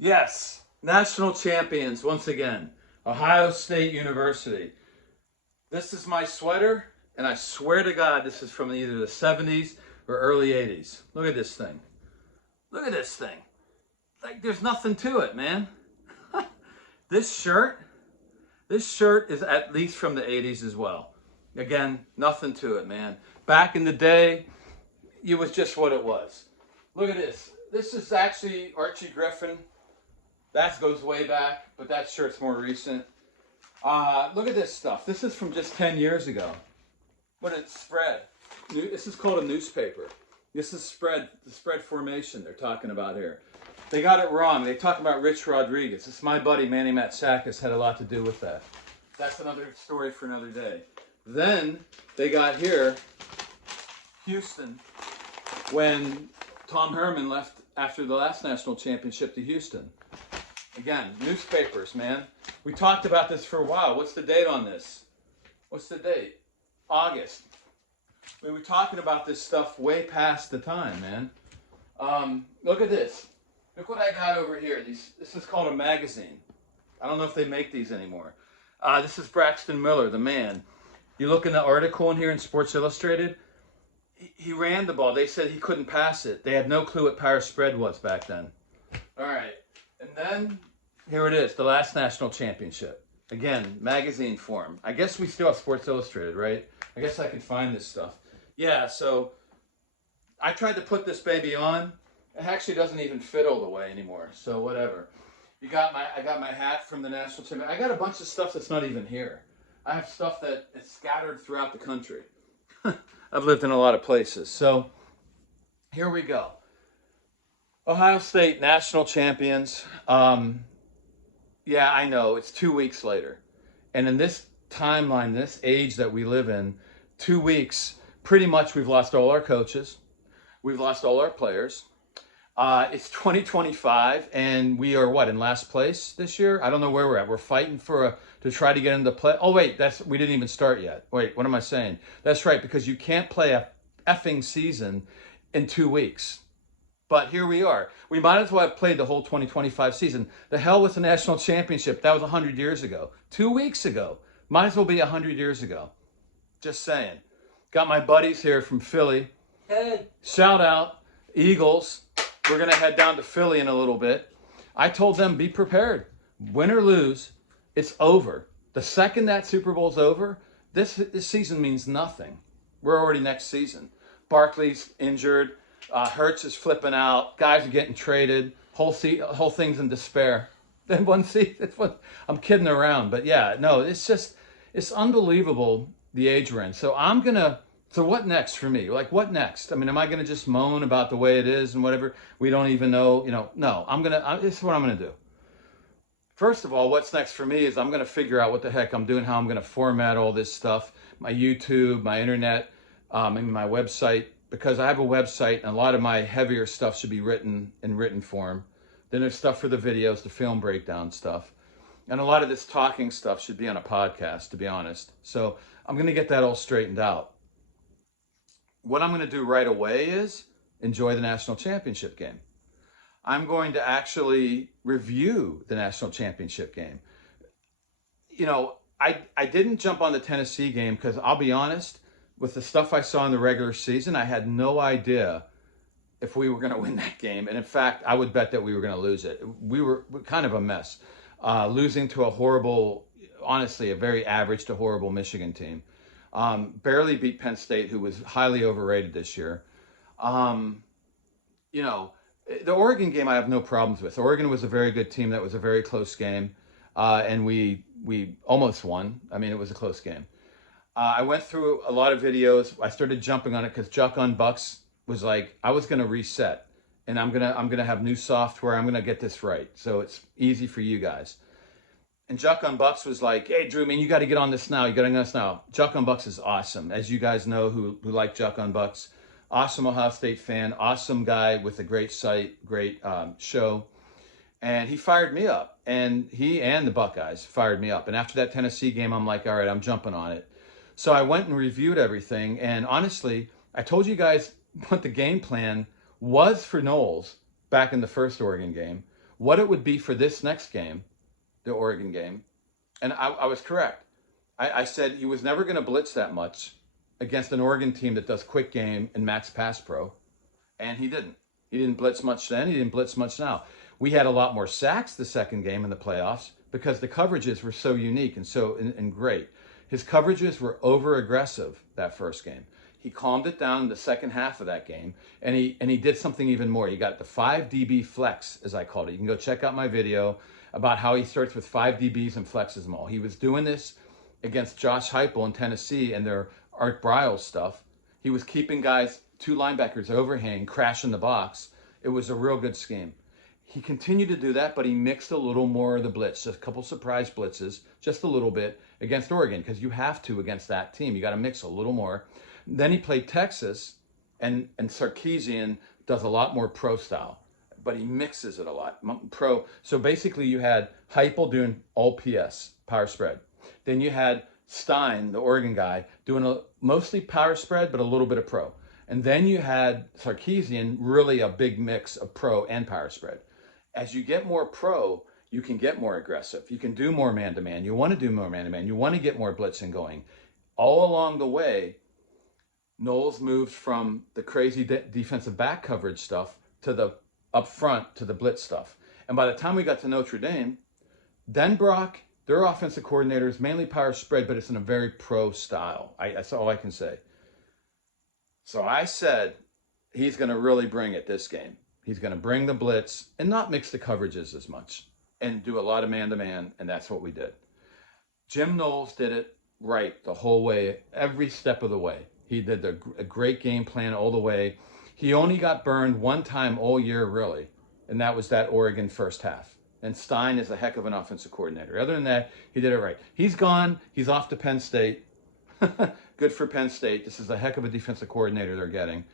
Yes, national champions once again, Ohio State University. This is my sweater, and I swear to God this is from either the 70s or early 80s. Look at this thing. Look at this thing. Like, there's nothing to it, man. This shirt is at least from the 80s as well. Again, nothing to it, man. Back in the day, it was just what it was. Look at this. This is actually Archie Griffin. That goes way back, but that shirt's more recent. Look at this stuff. This is from just 10 years ago. But it's spread. This is called a newspaper. This is the spread formation they're talking about here. They got it wrong. They talk about Rich Rodriguez. It's my buddy Manny Matsakis had a lot to do with that. That's another story for another day. Then they got here, Houston, when Tom Herman left after the last national championship to Houston. Again, newspapers, man. We talked about this for a while. What's the date on this? What's the date? August. We were talking about this stuff way past the time, man. Look at this. Look what I got over here. This is called a magazine. I don't know if they make these anymore. This is Braxton Miller, the man. You look in the article in here in Sports Illustrated, he ran the ball. They said he couldn't pass it. They had no clue what power spread was back then. All right. And then, here it is, the last national championship. Again, magazine form. I guess we still have Sports Illustrated, right? I guess I can find this stuff. Yeah, so I tried to put this baby on. It actually doesn't even fit all the way anymore, so whatever. I got my hat from the national championship. I got a bunch of stuff that's not even here. I have stuff that is scattered throughout the country. I've lived in a lot of places. So here we go. Ohio State national champions. Yeah, I know, it's 2 weeks later. And in this timeline, this age that we live in, 2 weeks, pretty much we've lost all our coaches. We've lost all our players. It's 2025, and we are what, in last place this year? I don't know where we're at. We're fighting to try to get into play. Oh wait, we didn't even start yet. Wait, what am I saying? That's right, because you can't play a effing season in 2 weeks. But here we are. We might as well have played the whole 2025 season. The hell with the national championship. That was 100 years ago. 2 weeks ago. Might as well be 100 years ago. Just saying. Got my buddies here from Philly. Hey. Shout out, Eagles. We're going to head down to Philly in a little bit. I told them, be prepared. Win or lose, it's over. The second that Super Bowl's over, this season means nothing. We're already next season. Barkley's injured. Hurts is flipping out. Guys are getting traded. Whole thing's in despair. Then I'm kidding around. But yeah, no, it's unbelievable the age we're in. So what next for me? Like, what next? I mean, am I going to just moan about the way it is and whatever? We don't even know, no, this is what I'm going to do. First of all, what's next for me is I'm going to figure out what the heck I'm doing, how I'm going to format all this stuff, my YouTube, my internet, and my website, because I have a website and a lot of my heavier stuff should be written in written form. Then there's stuff for the videos, the film breakdown stuff. And a lot of this talking stuff should be on a podcast, to be honest. So I'm going to get that all straightened out. What I'm going to do right away is enjoy the national championship game. I'm going to actually review the national championship game. I didn't jump on the Tennessee game because I'll be honest, with the stuff I saw in the regular season, I had no idea if we were going to win that game. And in fact, I would bet that we were going to lose it. We were kind of a mess. Losing to a horrible, honestly, a very average to horrible Michigan team. Barely beat Penn State, who was highly overrated this year. The Oregon game I have no problems with. Oregon was a very good team. That was a very close game. And we almost won. I mean, it was a close game. I went through a lot of videos. I started jumping on it because Juck on Bucks was like, I was going to reset. And I'm gonna have new software. I'm going to get this right. So it's easy for you guys. And Juck on Bucks was like, hey, Drew, man, you got to get on this now. You got to get on this now. Juck on Bucks is awesome. As you guys know who like Juck on Bucks. Awesome Ohio State fan. Awesome guy with a great site, great show. And he fired me up. And he and the Buckeyes fired me up. And after that Tennessee game, I'm like, all right, I'm jumping on it. So I went and reviewed everything. And honestly, I told you guys what the game plan was for Knowles back in the first Oregon game, what it would be for this next game, the Oregon game. And I was correct. I said he was never going to blitz that much against an Oregon team that does quick game and max pass pro. And he didn't. He didn't blitz much then. He didn't blitz much now. We had a lot more sacks the second game in the playoffs because the coverages were so unique and great. His coverages were over aggressive that first game. He calmed it down in the second half of that game, and he did something even more. He got the 5 DB flex, as I called it. You can go check out my video about how he starts with 5 DBs and flexes them all. He was doing this against Josh Heupel in Tennessee and their Art Briles stuff. He was keeping guys, 2 linebackers overhang, crashing the box. It was a real good scheme. He continued to do that, but he mixed a little more of the blitz, just a couple surprise blitzes, just a little bit against Oregon, because you have to against that team. You got to mix a little more. Then he played Texas, and Sarkisian does a lot more pro style, but he mixes it a lot. Pro. So basically you had Heupel doing all PS, power spread. Then you had Stein, the Oregon guy, doing mostly power spread, but a little bit of pro. And then you had Sarkisian, really a big mix of pro and power spread. As you get more pro, you can get more aggressive. You can do more man-to-man. You want to do more man-to-man. You want to get more blitzing going. All along the way, Knowles moved from the crazy defensive back coverage stuff to the up front to the blitz stuff. And by the time we got to Notre Dame, Denbrock, their offensive coordinator, is mainly power spread, but it's in a very pro style. That's all I can say. So I said he's going to really bring it this game. He's going to bring the blitz and not mix the coverages as much and do a lot of man-to-man, and that's what we did. Jim Knowles did it right the whole way, every step of the way. He did a great game plan all the way. He only got burned one time all year, really, and that was that Oregon first half. And Stein is a heck of an offensive coordinator. Other than that, he did it right. He's gone. He's off to Penn State. Good for Penn State. This is a heck of a defensive coordinator they're getting.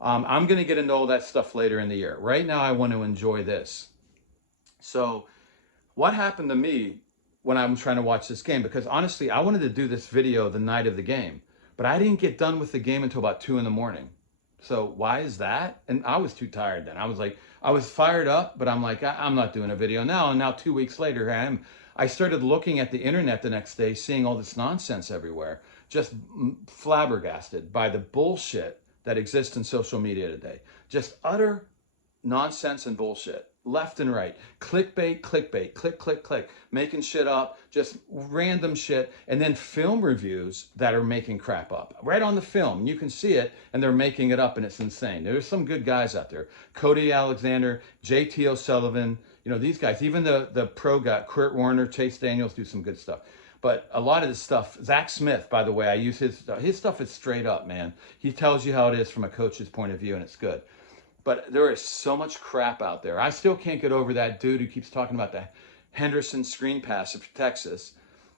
I'm going to get into all that stuff later in the year. Right now, I want to enjoy this. So what happened to me when I'm trying to watch this game? Because honestly, I wanted to do this video the night of the game, but I didn't get done with the game until about 2 in the morning. So why is that? And I was too tired then. I was fired up, but I'm like, I'm not doing a video now. And now 2 weeks later, I started looking at the internet the next day, seeing all this nonsense everywhere, just flabbergasted by the bullshit that exists in social media today. Just utter nonsense and bullshit, left and right. Clickbait, click, click, making shit up, just random shit, and then film reviews that are making crap up. Right on the film, you can see it, and they're making it up, and it's insane. There's some good guys out there. Cody Alexander, JT O'Sullivan, these guys, even the pro guy, Kurt Warner, Chase Daniels, do some good stuff. But a lot of this stuff, Zach Smith, by the way, I use his stuff. His stuff is straight up, man. He tells you how it is from a coach's point of view, and it's good. But there is so much crap out there. I still can't get over that dude who keeps talking about the Henderson screen pass of Texas,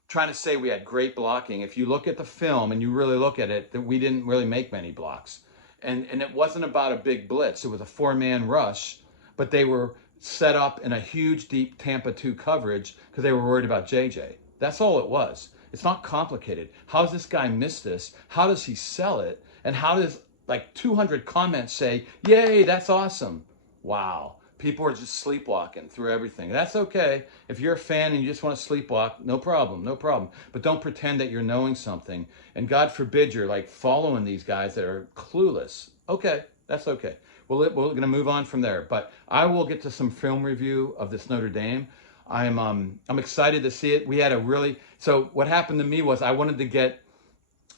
trying to say we had great blocking. If you look at the film and you really look at it, that we didn't really make many blocks. And it wasn't about a big blitz. It was a 4-man rush, but they were set up in a huge, deep Tampa 2 coverage because they were worried about JJ. That's all it was. It's not complicated. How does this guy miss this? How does he sell it? And how does like 200 comments say, yay, that's awesome. Wow. People are just sleepwalking through everything. That's okay. If you're a fan and you just want to sleepwalk, no problem. But don't pretend that you're knowing something. And God forbid you're like following these guys that are clueless. Okay, that's okay. We're going to move on from there. But I will get to some film review of this Notre Dame. I'm excited to see it. So what happened to me was I wanted to get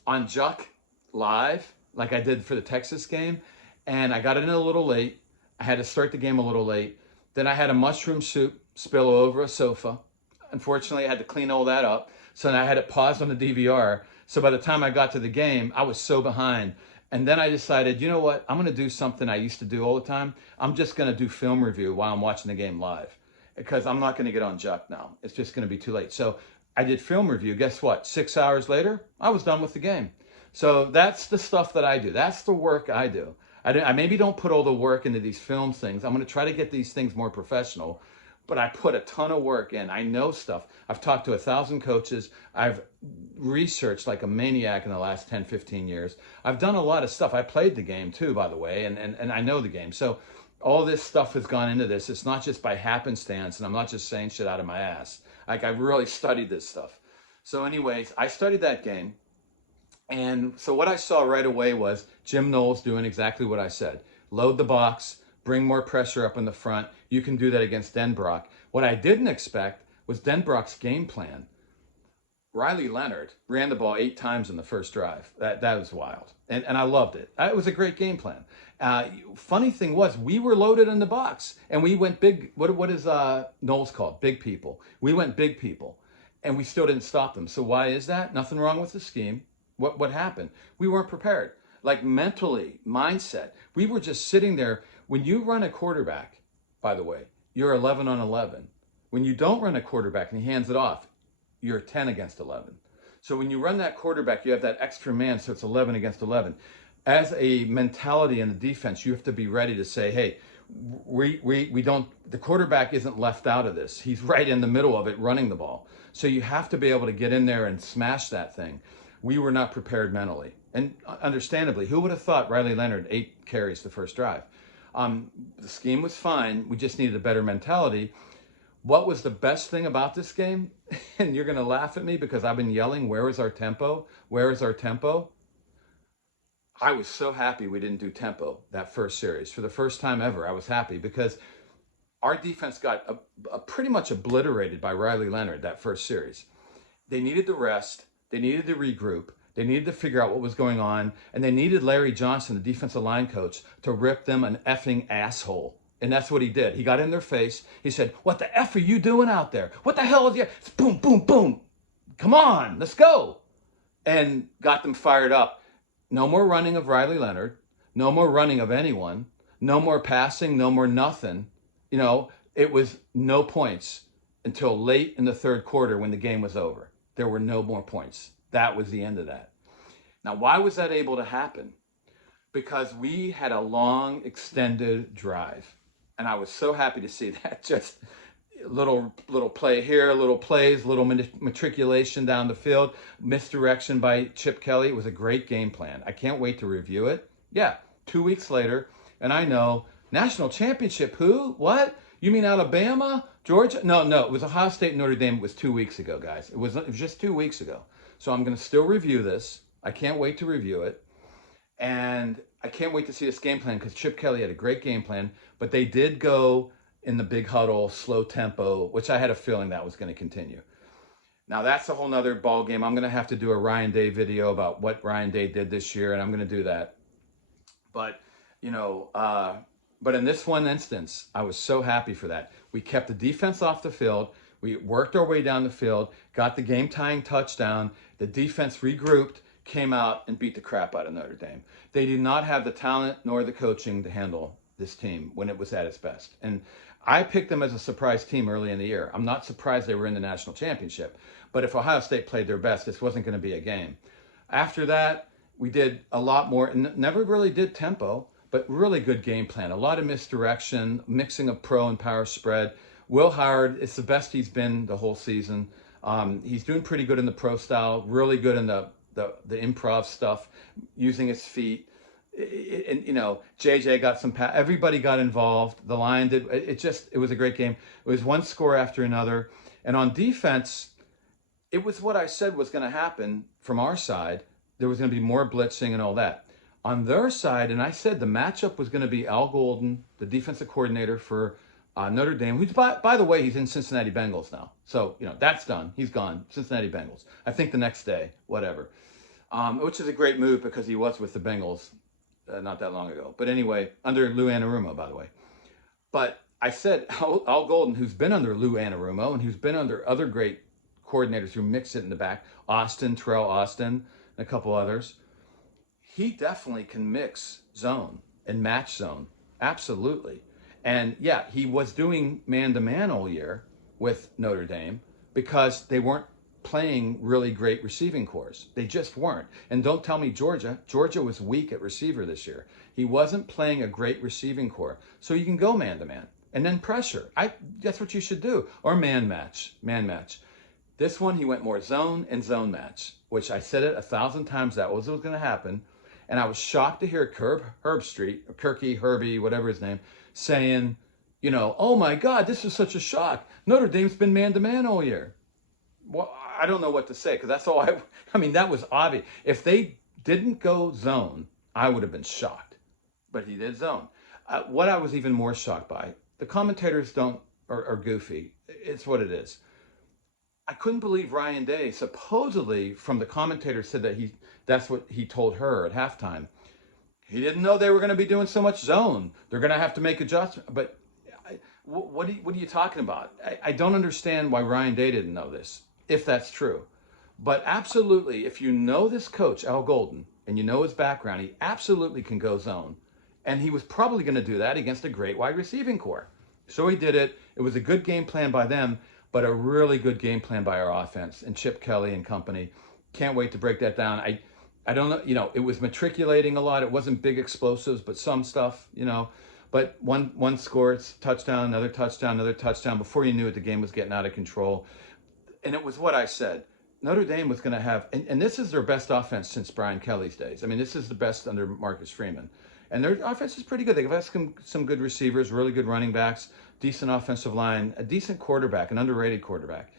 on Juck live like I did for the Texas game, and I got in a little late. I had to start the game a little late. Then I had a mushroom soup spill over a sofa. Unfortunately, I had to clean all that up. So then I had it paused on the DVR. So by the time I got to the game, I was so behind. And then I decided, you know what? I'm going to do something I used to do all the time. I'm just going to do film review while I'm watching the game live, because I'm not going to get on Juck now. It's just going to be too late. So I did film review. Guess what? 6 hours later, I was done with the game. So that's the stuff that I do. That's the work I do. I maybe don't put all the work into these film things. I'm going to try to get these things more professional, but I put a ton of work in. I know stuff. I've talked to 1,000 coaches. I've researched like a maniac in the last 10, 15 years. I've done a lot of stuff. I played the game too, by the way, and I know the game. So all this stuff has gone into this. It's not just by happenstance, and I'm not just saying shit out of my ass. Like, I've really studied this stuff. So anyways, I studied that game. And so what I saw right away was Jim Knowles doing exactly what I said. Load the box, bring more pressure up in the front. You can do that against Denbrock. What I didn't expect was Denbrock's game plan. Riley Leonard ran the ball 8 times in the first drive. That was wild. And I loved it. It was a great game plan. Funny thing was, we were loaded in the box. And we went big. What is Knowles called? Big people. We went big people. And we still didn't stop them. So why is that? Nothing wrong with the scheme. What happened? We weren't prepared. Like mentally, mindset. We were just sitting there. When you run a quarterback, by the way, you're 11 on 11. When you don't run a quarterback and he hands it off, you're 10 against 11. So when you run that quarterback, you have that extra man, so it's 11 against 11. As a mentality in the defense, you have to be ready to say, hey, we don't, the quarterback isn't left out of this. He's right in the middle of it running the ball. So you have to be able to get in there and smash that thing. We were not prepared mentally. And understandably, who would have thought Riley Leonard 8 carries the first drive? The scheme was fine. We just needed a better mentality. What was the best thing about this game? And you're going to laugh at me because I've been yelling, where is our tempo? Where is our tempo? I was so happy we didn't do tempo that first series. For the first time ever, I was happy because our defense got pretty much obliterated by Riley Leonard that first series. They needed the rest. They needed to regroup. They needed to figure out what was going on. And they needed Larry Johnson, the defensive line coach, to rip them an effing asshole. And that's what he did. He got in their face. He said, what the F are you doing out there? What the hell is you? Boom, boom, boom. Come on, let's go. And got them fired up. No more running of Riley Leonard. No more running of anyone. No more passing. No more nothing. You know, it was no points until late in the third quarter when the game was over. There were no more points. That was the end of that. Now, why was that able to happen? Because we had a long, extended drive. And I was so happy to see that. Just little play here, little plays, little matriculation down the field, misdirection by Chip Kelly. It was a great game plan. I can't wait to review it. Yeah, 2 weeks later, and I know, national championship, who? What? You mean Alabama? Georgia? No, it was Ohio State and Notre Dame. It was 2 weeks ago, guys. It was just 2 weeks ago. So I'm going to still review this. I can't wait to review it. And I can't wait to see this game plan because Chip Kelly had a great game plan, but they did go in the big huddle, slow tempo, which I had a feeling that was going to continue. Now that's a whole nother ball game. I'm going to have to do a Ryan Day video about what Ryan Day did this year, and I'm going to do that. But, you know, but in this one instance, I was so happy for that. We kept the defense off the field. We worked our way down the field, got the game-tying touchdown. The defense regrouped, came out and beat the crap out of Notre Dame. They did not have the talent nor the coaching to handle this team when it was at its best. And I picked them as a surprise team early in the year. I'm not surprised they were in the national championship. But if Ohio State played their best, this wasn't going to be a game. After that, we did a lot more, and never really did tempo, but really good game plan. A lot of misdirection, mixing of pro and power spread. Will Howard, it's the best he's been the whole season. He's doing pretty good in the pro style, really good in the improv stuff, using his feet. And, you know, JJ got some, everybody got involved. The line did, it was a great game. It was one score after another. And on defense, it was what I said was going to happen from our side. There was going to be more blitzing and all that. On their side, and I said the matchup was going to be Al Golden, the defensive coordinator for Notre Dame, who's, by the way, he's in Cincinnati Bengals now. So, you know, that's done. He's gone. Cincinnati Bengals. I think the next day, whatever. Which is a great move because he was with the Bengals not that long ago. But anyway, under Lou Anarumo, by the way. But I said Al Golden, who's been under Lou Anarumo and who's been under other great coordinators who mix it in the back, Terrell Austin, and a couple others, he definitely can mix zone and match zone. Absolutely. And yeah, he was doing man-to-man all year with Notre Dame because they weren't playing really great receiving cores. They just weren't. And don't tell me Georgia. Georgia was weak at receiver this year. He wasn't playing a great receiving core. So you can go man-to-man and then pressure. That's what you should do. Or man-match. Man-match. This one, he went more zone and zone match, which I said it 1,000 times that was going to happen. And I was shocked to hear Herbie, whatever his name, saying, you know, oh my God, this is such a shock. Notre Dame's been man-to-man all year. Well, I don't know what to say because that's all I mean, that was obvious. If they didn't go zone, I would have been shocked. But he did zone. What I was even more shocked by, the commentators are goofy. It's what it is. I couldn't believe Ryan Day, supposedly from the commentators, said that that's what he told her at halftime. He didn't know they were going to be doing so much zone. They're going to have to make adjustments. But what are you talking about? I don't understand why Ryan Day didn't know this, if that's true. But absolutely, if you know this coach, Al Golden, and you know his background, he absolutely can go zone. And he was probably going to do that against a great wide receiving core. So he did it. It was a good game plan by them, but a really good game plan by our offense and Chip Kelly and company. Can't wait to break that down. I don't know, you know, it was matriculating a lot. It wasn't big explosives, but some stuff, you know. But one score, it's touchdown, another touchdown, another touchdown. Before you knew it, the game was getting out of control. And it was what I said. Notre Dame was going to have, and this is their best offense since Brian Kelly's days. I mean, this is the best under Marcus Freeman. And their offense is pretty good. They've got some good receivers, really good running backs, decent offensive line, a decent quarterback, an underrated quarterback.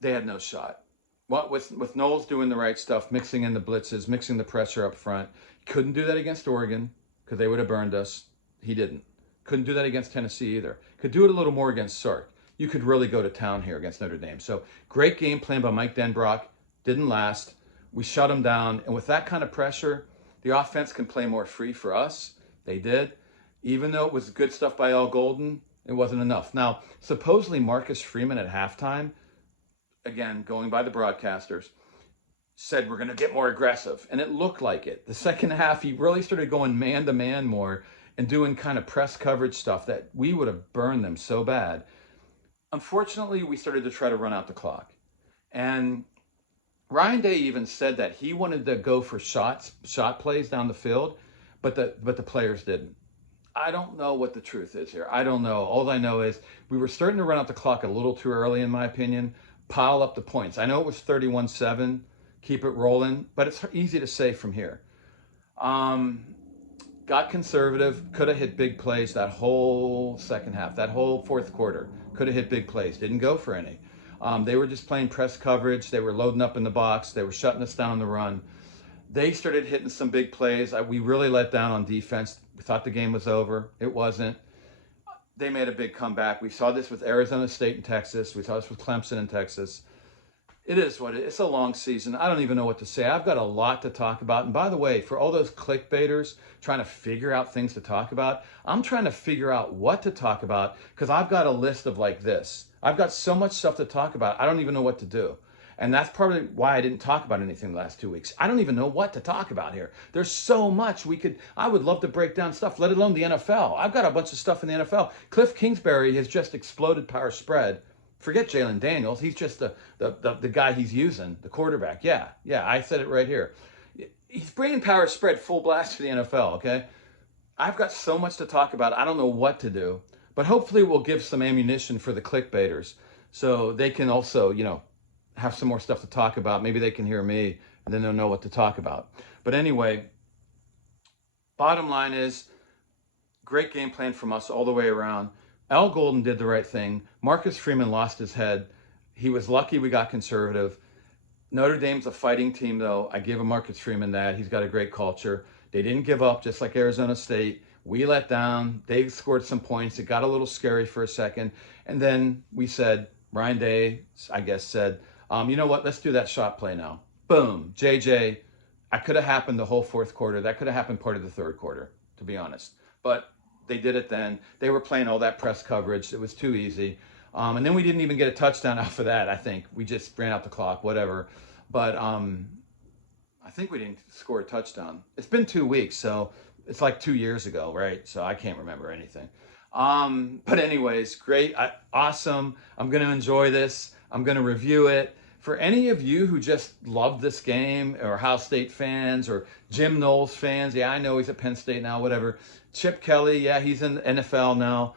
They had no shot. Well, with Knowles doing the right stuff, mixing in the blitzes, mixing the pressure up front. Couldn't do that against Oregon because they would have burned us. He didn't. Couldn't do that against Tennessee either. Could do it a little more against Sark. You could really go to town here against Notre Dame. So great game plan by Mike Denbrock. Didn't last. We shut him down. And with that kind of pressure, the offense can play more free for us. They did. Even though it was good stuff by Al Golden, it wasn't enough. Now, supposedly Marcus Freeman at halftime, again, going by the broadcasters, said we're going to get more aggressive. And it looked like it. The second half, he really started going man-to-man more and doing kind of press coverage stuff that we would have burned them so bad. Unfortunately, we started to try to run out the clock. And Ryan Day even said that he wanted to go for shot plays down the field, but the players didn't. I don't know what the truth is here. I don't know. All I know is we were starting to run out the clock a little too early, in my opinion, pile up the points. I know it was 31-7, keep it rolling, but it's easy to say from here. Got conservative, could have hit big plays that whole second half, that whole fourth quarter. Could have hit big plays, didn't go for any. They were just playing press coverage. They were loading up in the box. They were shutting us down on the run. They started hitting some big plays. We really let down on defense. We thought the game was over. It wasn't. They made a big comeback. We saw this with Arizona State and Texas. We saw this with Clemson and Texas. It is what it is. It's a long season. I don't even know what to say. I've got a lot to talk about. And by the way, for all those clickbaiters trying to figure out things to talk about, I'm trying to figure out what to talk about because I've got a list of like this. I've got so much stuff to talk about, I don't even know what to do. And that's probably why I didn't talk about anything the last 2 weeks. I don't even know what to talk about here. There's so much I would love to break down stuff, let alone the NFL. I've got a bunch of stuff in the NFL. Cliff Kingsbury has just exploded power spread. Forget Jalen Daniels. He's just the guy he's using, the quarterback. Yeah, I said it right here. He's bringing power spread full blast to the NFL, okay? I've got so much to talk about. I don't know what to do. But hopefully we'll give some ammunition for the clickbaiters so they can also, you know, have some more stuff to talk about. Maybe they can hear me and then they'll know what to talk about. But anyway, bottom line is great game plan from us all the way around. Al Golden did the right thing. Marcus Freeman lost his head. He was lucky we got conservative. Notre Dame's a fighting team, though. I give Marcus Freeman that. He's got a great culture. They didn't give up, just like Arizona State. We let down. They scored some points. It got a little scary for a second. And then we said, Ryan Day, I guess, said, you know what? Let's do that shot play now. Boom. JJ. That could have happened the whole fourth quarter. That could have happened part of the third quarter, to be honest. But they did it then. They were playing all that press coverage. It was too easy. And then we didn't even get a touchdown off of that, I think. We just ran out the clock, whatever. But I think we didn't score a touchdown. It's been 2 weeks, so it's like 2 years ago, right? So I can't remember anything. But anyways, great. Awesome. I'm going to enjoy this. I'm going to review it. For any of you who just love this game, or Ohio State fans, or Jim Knowles fans, yeah, I know he's at Penn State now, whatever. Chip Kelly, yeah, he's in the NFL now.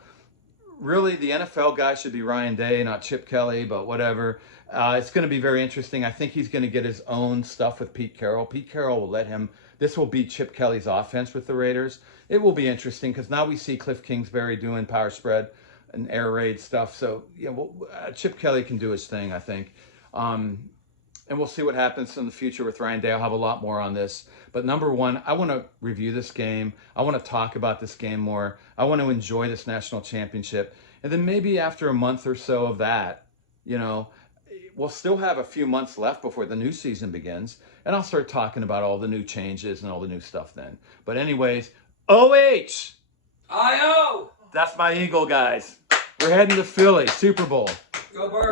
Really, the NFL guy should be Ryan Day, not Chip Kelly, but whatever. It's going to be very interesting. I think he's going to get his own stuff with Pete Carroll. Pete Carroll will let him. This will be Chip Kelly's offense with the Raiders. It will be interesting because now we see Cliff Kingsbury doing power spread and air raid stuff. So yeah, Chip Kelly can do his thing, I think. And we'll see what happens in the future with Ryan Day. I'll have a lot more on this. But number one, I want to review this game. I want to talk about this game more. I want to enjoy this national championship. And then maybe after a month or so of that, you know, we'll still have a few months left before the new season begins. And I'll start talking about all the new changes and all the new stuff then. But anyways, OH! I-O! That's my Eagle, guys. We're heading to Philly, Super Bowl. Go Birds.